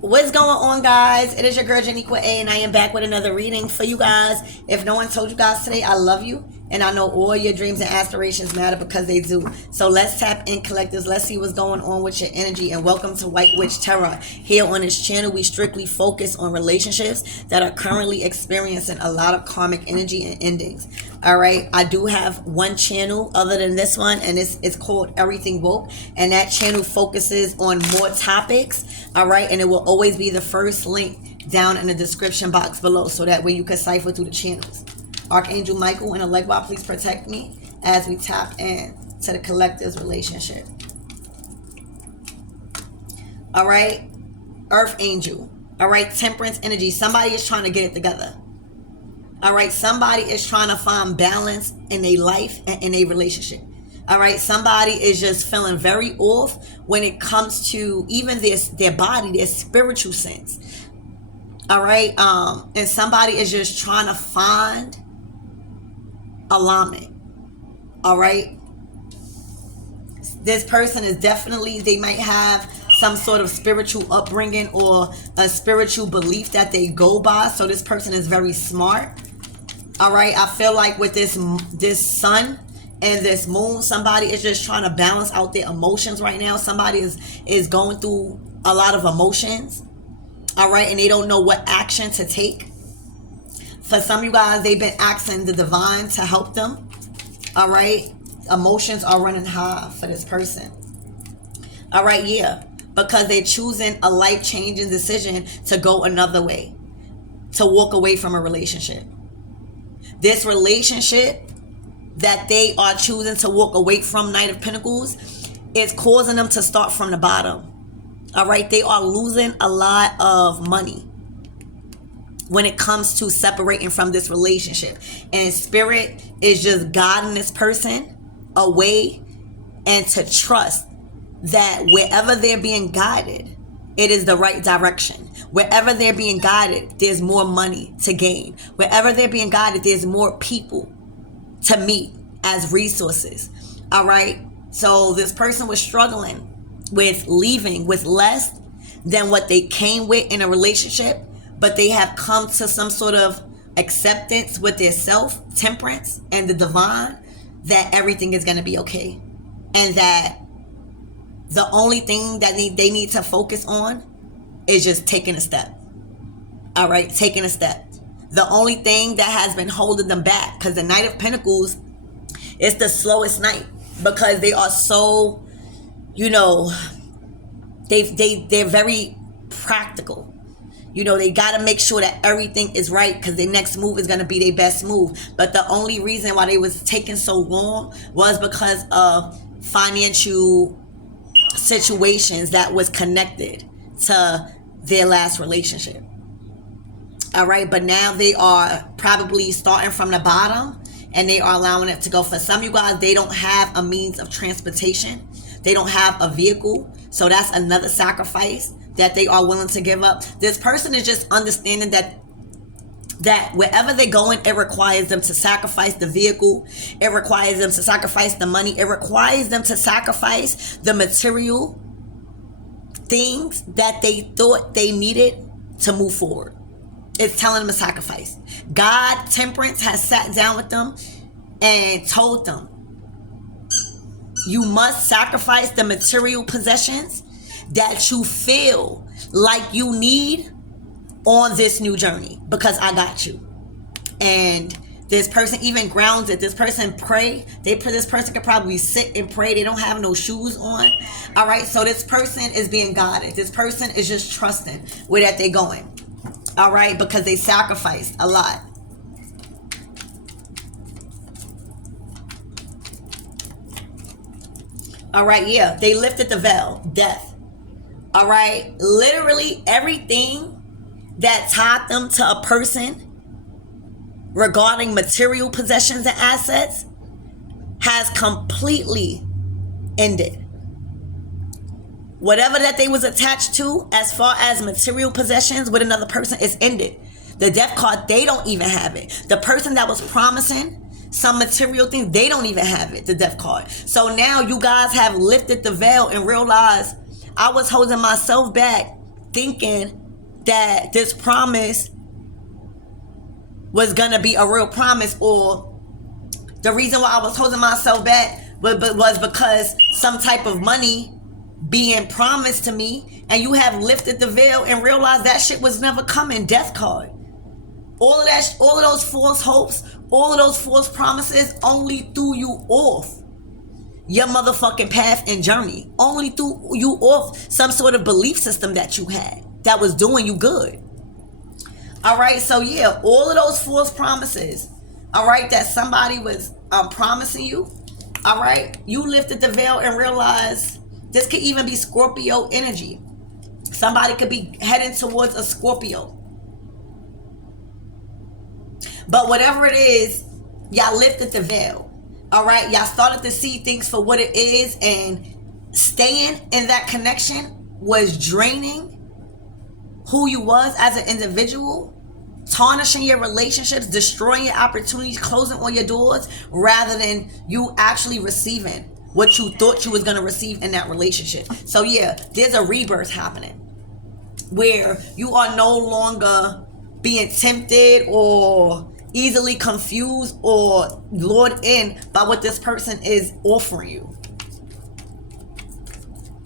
What's going on, guys? It is your girl 𝐥𝐤𝐤, and I am back with another reading for you guys. If no one told you guys today, I love you, and I know all your dreams and aspirations matter because they do. So let's tap in, collectors. Let's see what's going on with your energy, and welcome to White Witch Tarot. Here on this channel, we strictly focus on relationships that are currently experiencing a lot of karmic energy and endings. All right, I do have one channel other than this one, and it's called Everything Woke, and that channel focuses on more topics. All right, and it will always be the first link down in the description box below, so that way you can cipher through the channels. Archangel Michael and 𝐦𝐤𝐤, please protect me as we tap in to the collective's relationship. All right, Earth Angel. All right, Temperance energy. Somebody is trying to get it together. All right, somebody is trying to find balance in their life and in their relationship. All right, somebody is just feeling very off when it comes to even their body, their spiritual sense. All right, and somebody is just trying to find alignment. All right, this person is definitely, they might have some sort of spiritual upbringing or a spiritual belief that they go by. So this person is very smart. All right, I feel like with this sun and this moon, somebody is just trying to balance out their emotions right now. Somebody is going through a lot of emotions. All right, and they don't know what action to take. For some of you guys, they've been asking the divine to help them. All right, emotions are running high for this person. All right, yeah, because they're choosing a life-changing decision to go another way, to walk away from a relationship. This relationship that they are choosing to walk away from, Knight of Pentacles, is causing them to start from the bottom. All right, they are losing a lot of money when it comes to separating from this relationship. And Spirit is just guiding this person away, and to trust that wherever they're being guided, it is the right direction. Wherever they're being guided, there's more money to gain. Wherever they're being guided, there's more people to meet as resources. All right, so this person was struggling with leaving with less than what they came with in a relationship, but they have come to some sort of acceptance with their self, temperance, and the divine, that everything is going to be okay, and that the only thing that they need to focus on is just taking a step. All right, taking a step. The only thing that has been holding them back, because the Knight of Pentacles is the slowest knight, because they are so, you know, they're very practical. You know, they got to make sure that everything is right, because their next move is going to be their best move. But the only reason why they was taking so long was because of financial situations that was connected to their last relationship. All right, but now they are probably starting from the bottom, and they are allowing it to go. For some of you guys, they don't have a means of transportation. They don't have a vehicle, so that's another sacrifice that they are willing to give up. This person is just understanding that wherever they're going, it requires them to sacrifice the vehicle. It requires them to sacrifice the money. It requires them to sacrifice the material things that they thought they needed to move forward. It's telling them to sacrifice. God, Temperance, has sat down with them and told them, you must sacrifice the material possessions that you feel like you need on this new journey, because I got you. And this person even grounds it. This person pray. This person could probably sit and pray. They don't have no shoes on. All right, so this person is being guided. This person is just trusting where that they're going. All right, because they sacrificed a lot. All right, yeah, they lifted the veil, death. All right, literally everything that tied them to a person regarding material possessions and assets has completely ended. Whatever that they was attached to as far as material possessions with another person is ended. The death card, they don't even have it. The person that was promising some material thing, they don't even have it, the death card. So now you guys have lifted the veil and realized I was holding myself back thinking that this promise was gonna be a real promise, or the reason why I was holding myself back was because some type of money being promised to me, and you have lifted the veil and realized that shit was never coming. Death card. All of that, all of those false hopes, all of those false promises only threw you off your motherfucking path and journey. Only threw you off some sort of belief system that you had that was doing you good. All right, so yeah, all of those false promises, all right, that somebody was promising you, all right, you lifted the veil and realized this could even be Scorpio energy. Somebody could be heading towards a Scorpio. But whatever it is, y'all lifted the veil. All right, y'all started to see things for what it is, and staying in that connection was draining who you was as an individual, tarnishing your relationships, destroying your opportunities, closing all your doors, rather than you actually receiving what you thought you was going to receive in that relationship. So yeah, there's a rebirth happening where you are no longer being tempted or easily confused or lured in by what this person is offering you.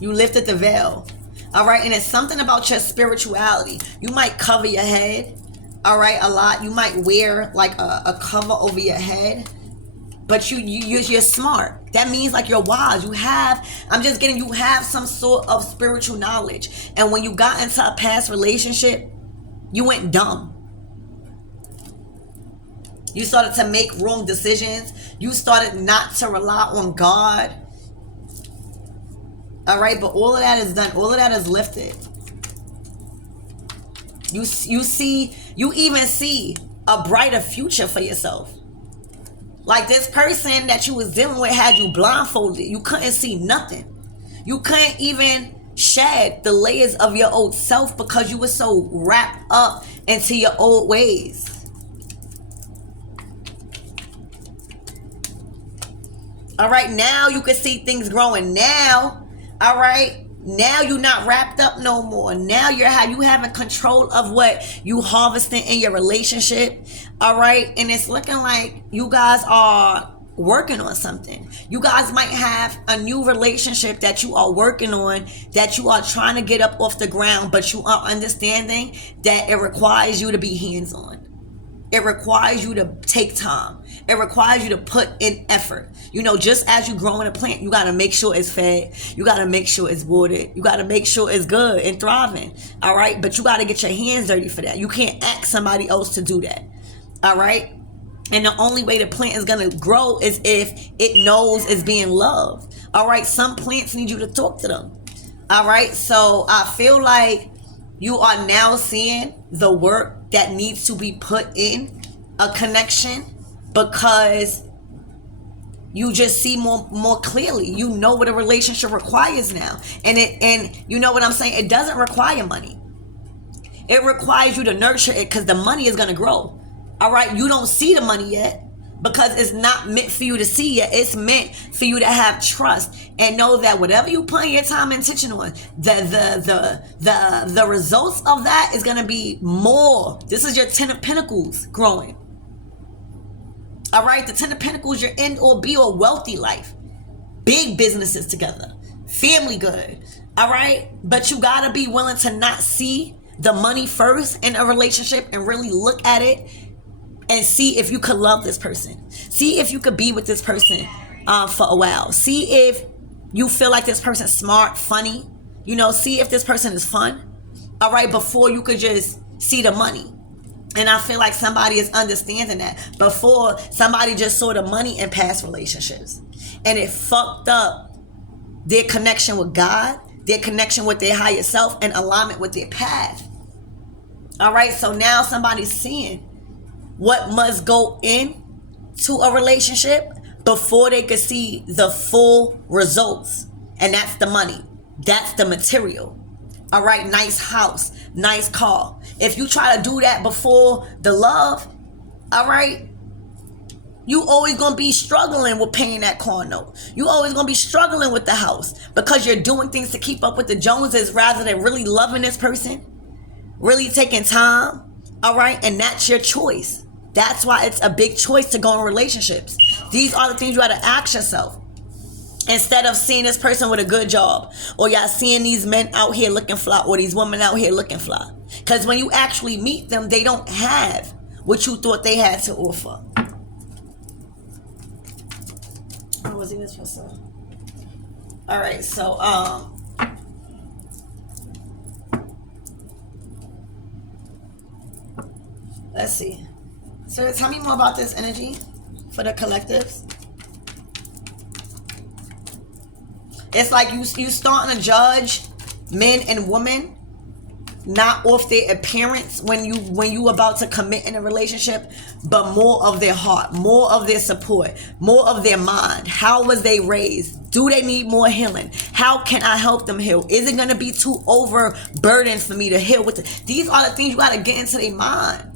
You lifted the veil. All right, and it's something about your spirituality. You might cover your head, all right, a lot. You might wear like a cover over your head, but you're smart. That means like you're wise. You have some sort of spiritual knowledge. And when you got into a past relationship, you went dumb. You started to make wrong decisions. You started not to rely on God. All right, but all of that is done. All of that is lifted. You even see a brighter future for yourself. Like this person that you was dealing with had you blindfolded. You couldn't see nothing. You couldn't even shed the layers of your old self because you were so wrapped up into your old ways. All right, now you can see things growing. Now, all right, now you're not wrapped up no more. Now you having control of what you harvesting in your relationship. All right, and it's looking like you guys are working on something. You guys might have a new relationship that you are working on, that you are trying to get up off the ground, but you are understanding that it requires you to be hands-on. It requires you to take time. It requires you to put in effort. You know, just as you grow in a plant, you got to make sure it's fed. You got to make sure it's watered. You got to make sure it's good and thriving. All right. But you got to get your hands dirty for that. You can't ask somebody else to do that. All right. And the only way the plant is going to grow is if it knows it's being loved. All right. Some plants need you to talk to them. All right. So I feel like you are now seeing the work that needs to be put in a connection, because you just see more clearly. You know what a relationship requires now. And you know what I'm saying? It doesn't require money. It requires you to nurture it, because the money is going to grow. All right? You don't see the money yet because it's not meant for you to see yet. It's meant for you to have trust and know that whatever you put your time and attention on, the results of that is going to be more. This is your 10 of Pentacles growing. All right, the 10 of Pentacles, your end or be a wealthy life, big businesses together, family good. All right, but you got to be willing to not see the money first in a relationship and really look at it and see if you could love this person. See if you could be with this person for a while. See if you feel like this person's smart, funny. You know, see if this person is fun. All right, before you could just see the money. And I feel like somebody is understanding that. Before, somebody just saw the money in past relationships, and it fucked up their connection with God, their connection with their higher self, and alignment with their path. All right, so now somebody's seeing what must go in to a relationship before they could see the full results. And that's the money. That's the material. All right, nice house, nice car. If you try to do that before the love, all right, You always gonna be struggling with paying that car note. You always gonna be struggling with the house because you're doing things to keep up with the Joneses rather than really loving this person, really taking time. All right, and that's your choice. That's why it's a big choice to go in relationships. These are the things you gotta ask yourself. Instead of seeing this person with a good job, or y'all seeing these men out here looking fly, or these women out here looking fly. Because when you actually meet them, they don't have what you thought they had to offer. What was this for, sir? All right, so let's see. Sir, tell me more about this energy for the collectives. It's like you starting to judge men and women not off their appearance when you about to commit in a relationship, but more of their heart, more of their support, more of their mind. How was they raised? Do they need more healing? How can I help them heal? Is it going to be too overburdened for me to heal with it? These are the things you got to get into their mind.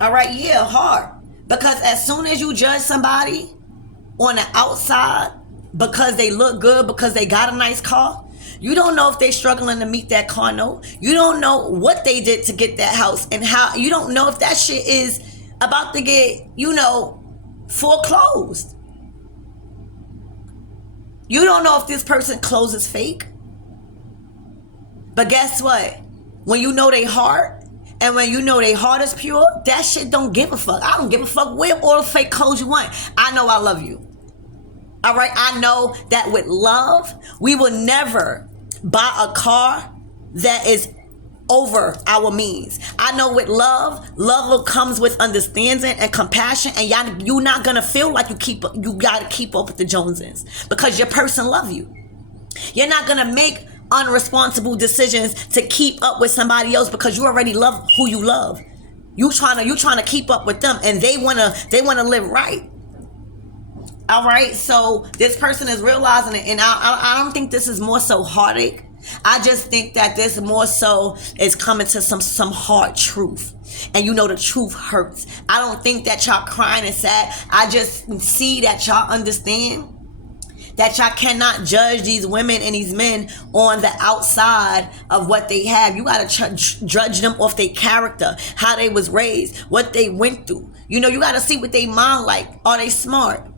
All right, yeah, hard. Because as soon as you judge somebody on the outside because they look good, because they got a nice car, you don't know if they're struggling to meet that car note. You don't know what they did to get that house, and how you don't know if that shit is about to get, foreclosed. You don't know if this person's clothes is fake. But guess what? When you know they heart, and when you know their heart is pure, that shit don't give a fuck. I don't give a fuck where all the fake clothes you want. I know I love you. All right, I know that with love, we will never buy a car that is over our means. I know with love comes with understanding and compassion, and you're not gonna feel like you gotta keep up with the Joneses because your person love you. You're not gonna make unresponsible decisions to keep up with somebody else because you already love who you love. You trying to keep up with them, and they wanna live right. All right, so this person is realizing it, and I don't think this is more so heartache. I just think that this more so is coming to some hard truth, and the truth hurts. I don't think that y'all crying and sad. I just see that y'all understand that y'all cannot judge these women and these men on the outside of what they have. You gotta judge them off their character, how they was raised, what they went through. You gotta see what they mind like. Are they smart?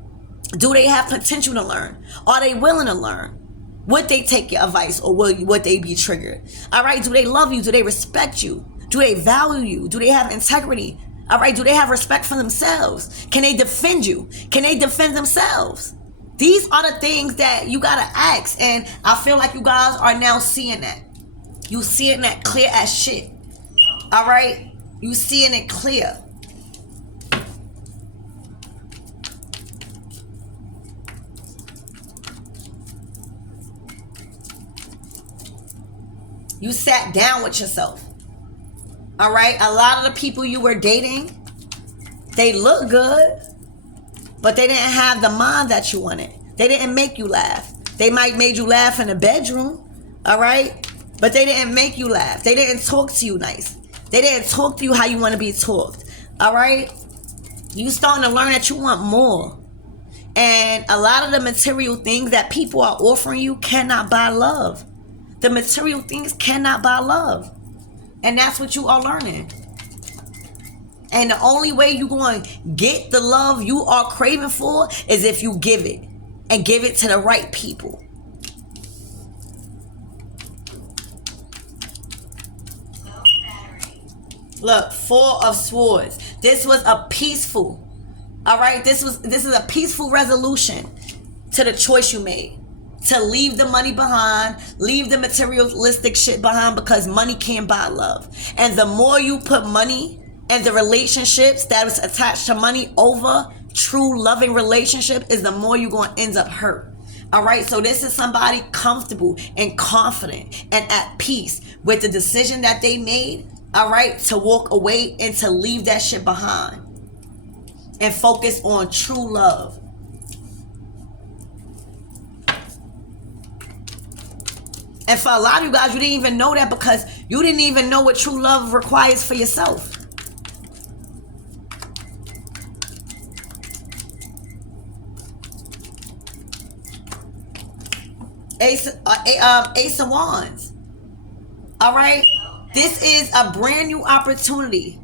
Do they have potential to learn? Are they willing to learn? Would they take your advice, or would they be triggered? All right, do they love you? Do they respect you? Do they value you? Do they have integrity? All right, do they have respect for themselves? Can they defend you? Can they defend themselves? These are the things that you gotta ask, and I feel like you guys are now seeing that. You seeing that clear as shit. All right, you seeing it clear. You sat down with yourself. All right, a lot of the people you were dating, they look good, but they didn't have the mind that you wanted. They didn't make you laugh. They might made you laugh in the bedroom, all right? But they didn't make you laugh. They didn't talk to you nice. They didn't talk to you how you want to be talked, all right? You starting to learn that you want more. And a lot of the material things that people are offering you cannot buy love. The material things cannot buy love. And that's what you are learning. And the only way you're going to get the love you are craving for is if you give it. And give it to the right people. Look, Four of Swords. This was a peaceful. All right, this is a peaceful resolution to the choice you made. To leave the money behind, leave the materialistic shit behind, because money can't buy love. And the more you put money and the relationships that is attached to money over true loving relationship, is the more you're going to end up hurt. All right, so this is somebody comfortable and confident and at peace with the decision that they made, all right, to walk away and to leave that shit behind and focus on true love. And for a lot of you guys, you didn't even know that because you didn't even know what true love requires for yourself. Ace of Wands. All right. This is a brand new opportunity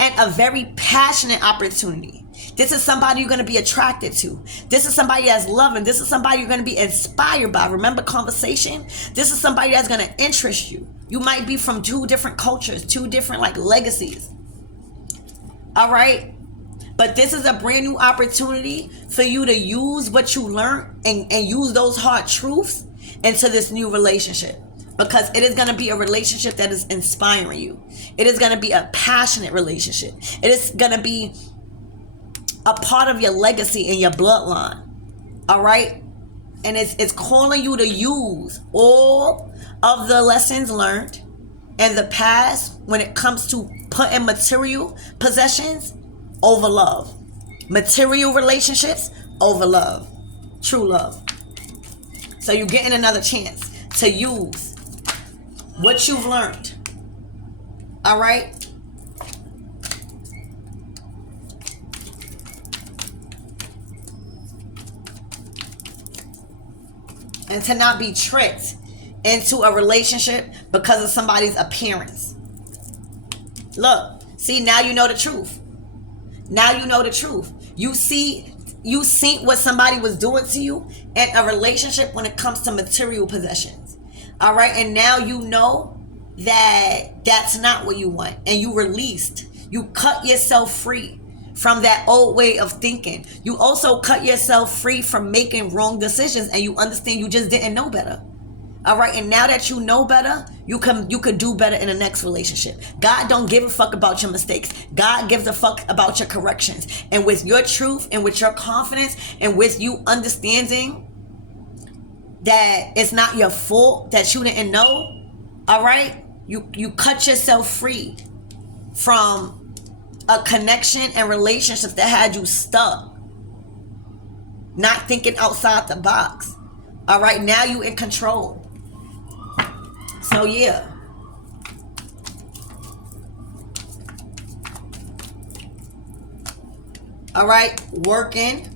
and a very passionate opportunity. This is somebody you're going to be attracted to. This is somebody that's loving. This is somebody you're going to be inspired by. Remember conversation? This is somebody that's going to interest you. You might be from 2 different cultures, 2 different like legacies. All right. But this is a brand new opportunity for you to use what you learned and use those hard truths into this new relationship. Because it is going to be a relationship that is inspiring you. It is going to be a passionate relationship. It is going to be a part of your legacy and your bloodline. All right? And it's calling you to use all of the lessons learned in the past when it comes to putting material possessions over love. Material relationships over love. True love. So you're getting another chance to use what you've learned. All right? And to not be tricked into a relationship because of somebody's appearance. Look, see, now you know the truth. Now you know the truth. You seen what somebody was doing to you in a relationship when it comes to material possessions. All right, and now you know that that's not what you want, and you released. You cut yourself free from that old way of thinking. You also cut yourself free from making wrong decisions, and you understand you just didn't know better. All right, and now that you know better, you could do better in the next relationship. God don't give a fuck about your mistakes. God gives a fuck about your corrections. And with your truth and with your confidence and with you understanding that it's not your fault that you didn't know, all right, you cut yourself free from a connection and relationship that had you stuck, not thinking outside the box. All right, now you in control. So yeah. All right, working.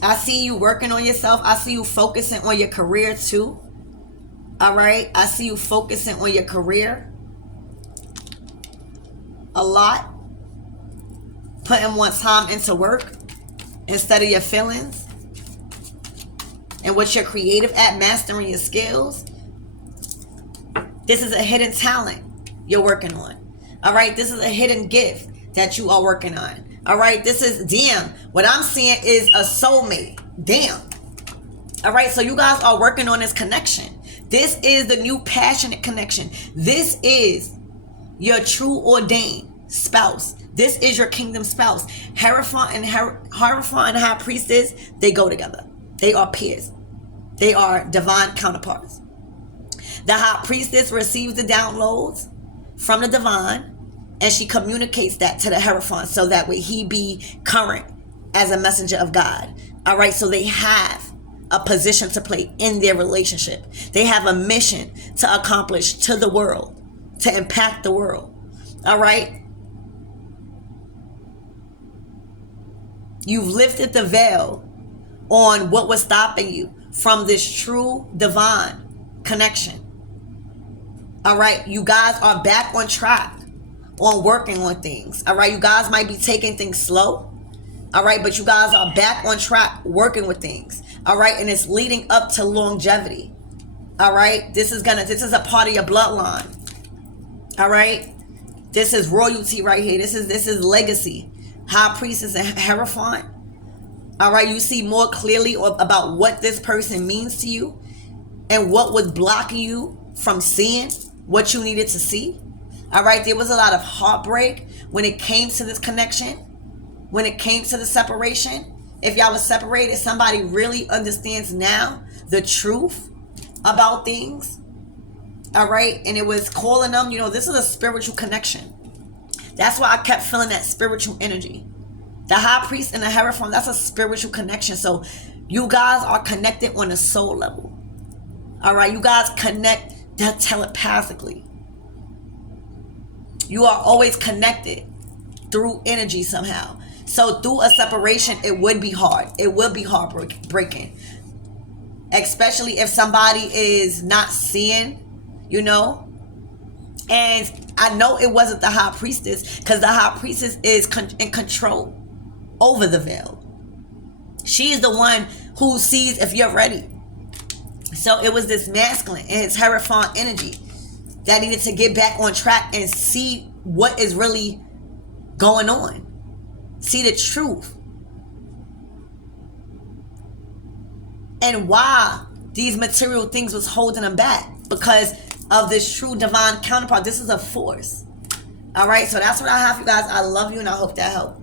I see you working on yourself. I see you focusing on your career too. All right, I see you focusing on your career a lot. Putting more time into work instead of your feelings. And what you're creative at, mastering your skills. This is a hidden talent you're working on. All right, this is a hidden gift that you are working on. All right, this is, damn, what I'm seeing is a soulmate. Damn. All right, so you guys are working on this connection. This is the new passionate connection. This is your true ordained spouse. This is your kingdom spouse. Heraphant and High Priestess, they go together. They are peers. They are divine counterparts. The High Priestess receives the downloads from the divine, and she communicates that to the Hierophant so that way he be current as a messenger of God. All right, so they have a position to play in their relationship. They have a mission to accomplish to the world, to impact the world. All right. You've lifted the veil on what was stopping you from this true divine connection. All right, you guys are back on track on working on things. All right, you guys might be taking things slow. All right, but you guys are back on track working with things. All right, and it's leading up to longevity. All right, this is a part of your bloodline. All right, this is royalty right here. This is legacy. High Priestess and Hierophant. All right, you see more clearly about what this person means to you and what was blocking you from seeing what you needed to see. All right, there was a lot of heartbreak when it came to this connection, when it came to the separation. If y'all was separated, somebody really understands now the truth about things. All right, and it was calling them, this is a spiritual connection. That's why I kept feeling that spiritual energy. The High Priest and the Hierophant, that's a spiritual connection. So you guys are connected on a soul level. All right, you guys connect that telepathically. You are always connected through energy somehow. So through a separation, it would be hard. It will be heartbreaking. Especially if somebody is not seeing, you know. And I know it wasn't the High Priestess, because the High Priestess is in control over the veil. She is the one who sees if you're ready. So it was this masculine and his Heraphant energy that needed to get back on track and see what is really going on. See the truth. And why these material things was holding them back. Because of this true divine counterpart. This is a force. Alright, so that's what I have for you guys. I love you and I hope that helped.